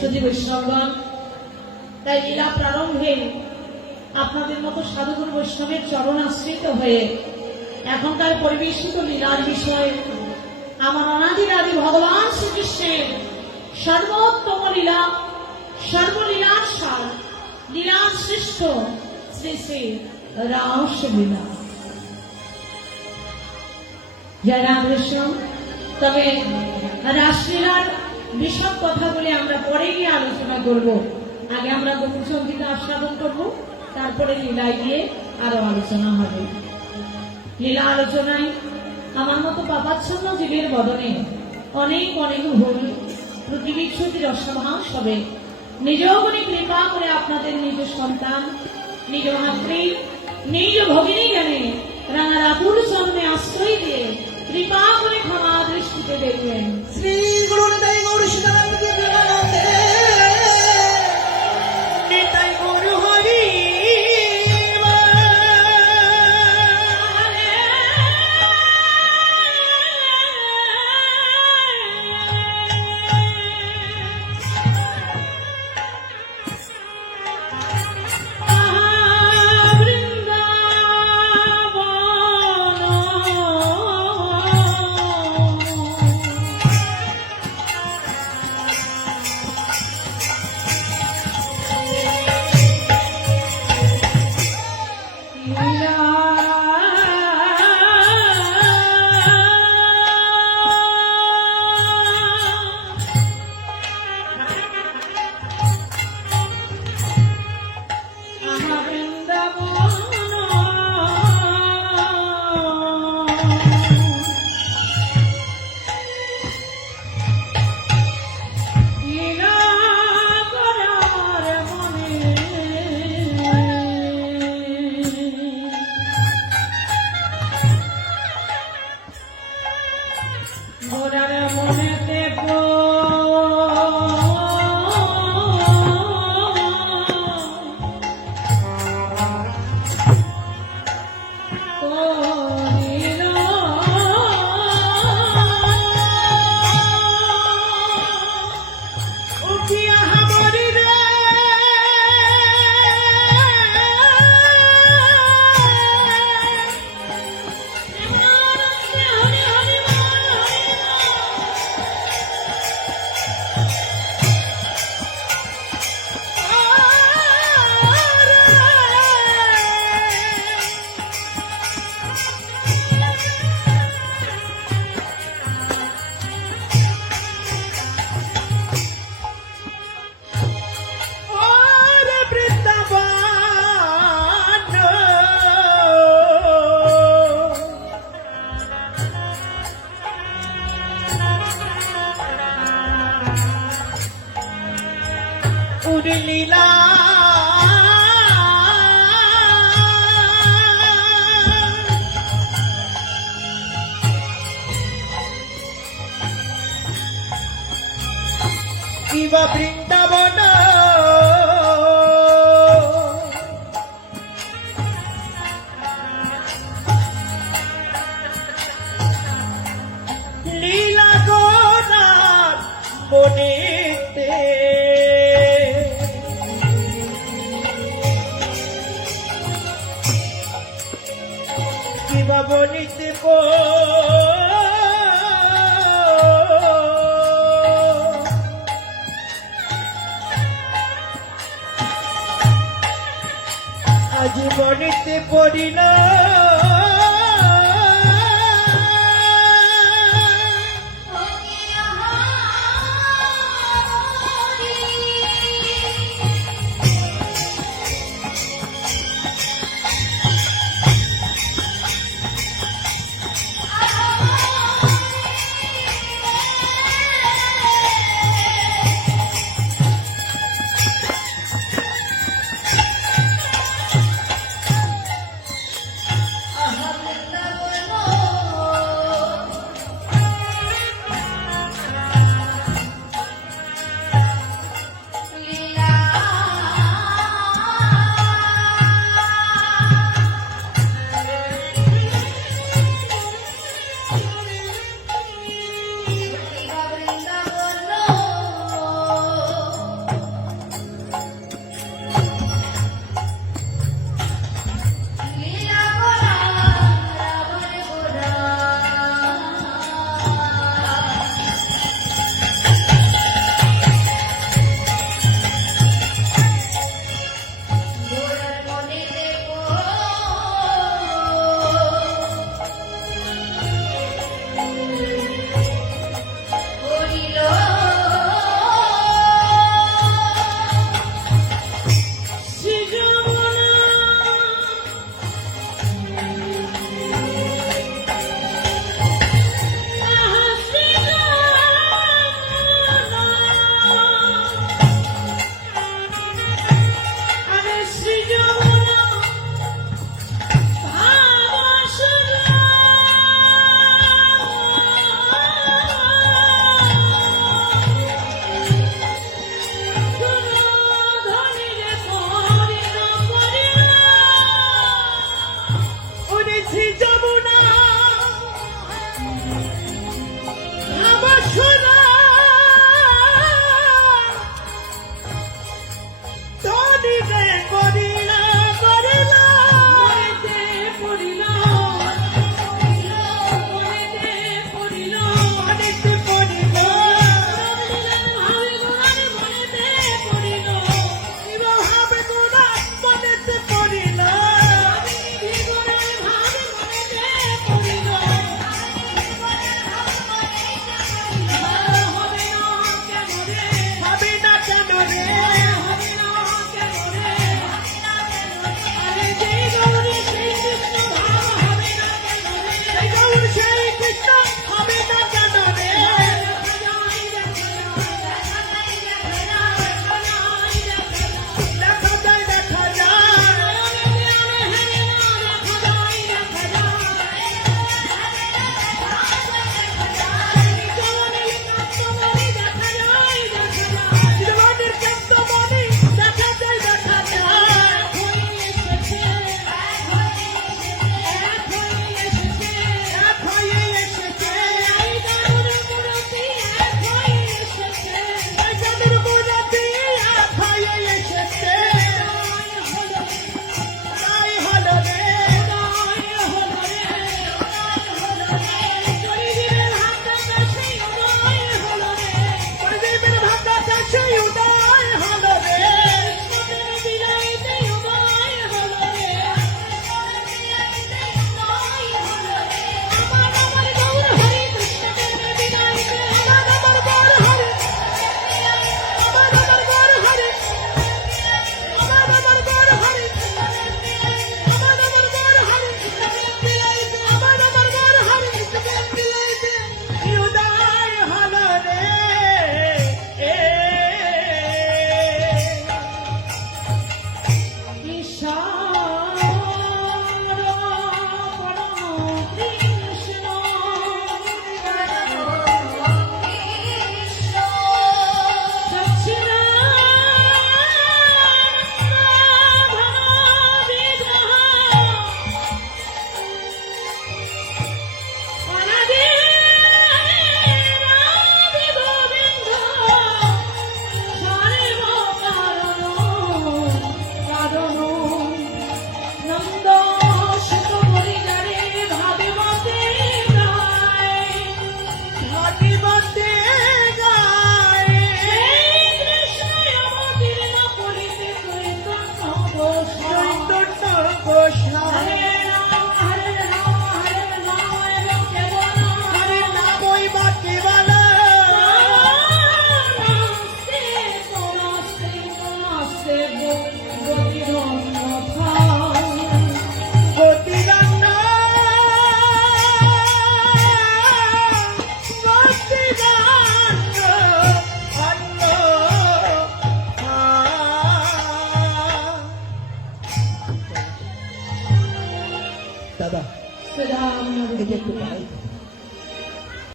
সুধী বৈষ্ণবগণ, তাই লীলা প্রারম্ভে আপনাদের মতো সাধুগুরু বৈষ্ণবের চরণ আশ্রিত হয়ে এখনকার পরিবেশিত লীলার বিষয়ে আমার অনাদিরাদি ভগবান শ্রীকৃষ্ণের সর্বোত্তম লীলা, সর্বলীলার সার, লীলার শ্রেষ্ঠ শ্রী শ্রী রাসলীলা। জয় রামকৃষ্ণ। তবে রাসলীলার বিশদ কথাগুলি আমরা পরে গিয়ে আলোচনা করব। আগে আমরা গোকুলচন্দ্রিকা আস্বাদন করব, তারপরে লীলায় গিয়ে আরো আলোচনা হবে। লীলা আলোচনায় আমার মতো পাপাচ্ছন্ন জীবের বদনে অনেক অনেক ভুল প্রতিবিচ্ছুতি রসভাস হবে। নিজেও মনে কৃপা করে আপনাদের নিজ সন্তান, নিজ মাতৃ, নিজ ভগিনী জ্ঞানে রাঙারাপুর জন্মে আশ্রয় দিয়ে কৃপা করে ক্ষমা দৃষ্টিতে দেখবেন। শ্রী গুরু নিতাই গৌর সীতারাম নিতাই গৌর হরি লীলা কিবা বৃন্দাবন লীলা গোনাথ বনেতে বনিতে আজ বনিতে পড়ি না